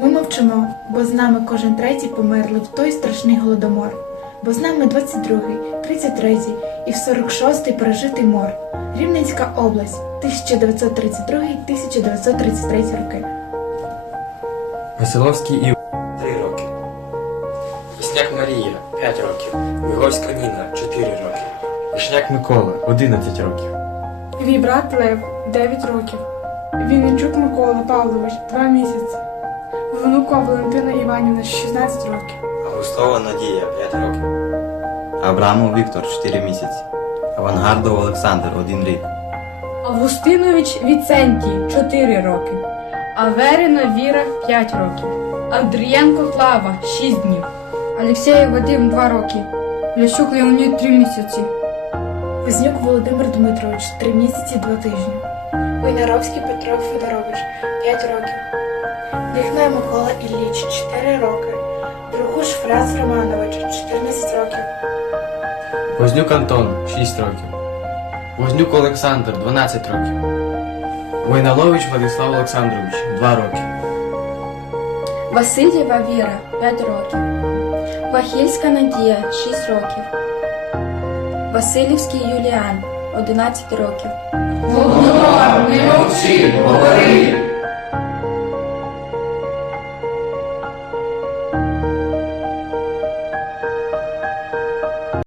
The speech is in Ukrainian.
Ми мовчимо, бо з нами кожен третій померли в той страшний голодомор. Бо з нами 22-й, 33-й і в 46-й пережитий мор. Рівненська область, 1932-1933 роки. Веселовський Ів. Три роки. Вісняк Марія 5 років. Виговська Ніна 4 роки. Вишняк Микола 11 років. Твій брат Лев 9 років. Вінничук Микола Павлович 2 місяці. Внука Валентина Іванівна 16 років. Августова Надія 5 років. Абрамов Віктор 4 місяці. Авангардов Олександр 1 рік. Августинович Віцентій 4 роки. Аверіна Віра 5 років. Андрієнко Клава 6 днів. Алексєєв Вадим 2 роки. Лящук Леонід 3 місяці. Вознюк Володимир Дмитрович 3 місяці 2 тижні. Войнаровський Петро Федорович 5 років. Ліхна Микола Ілліч 4 роки. Другуш Франц Романович 14 років. Вознюк Антон 6 років. Вознюк Олександр 12 років. Войналович Владислав Олександрович 2 роки. Васильєва Віра 5 років. Вахільська Надія 6 років. Васильівський Юліан 11 років. Володимир, не мовчи, говори,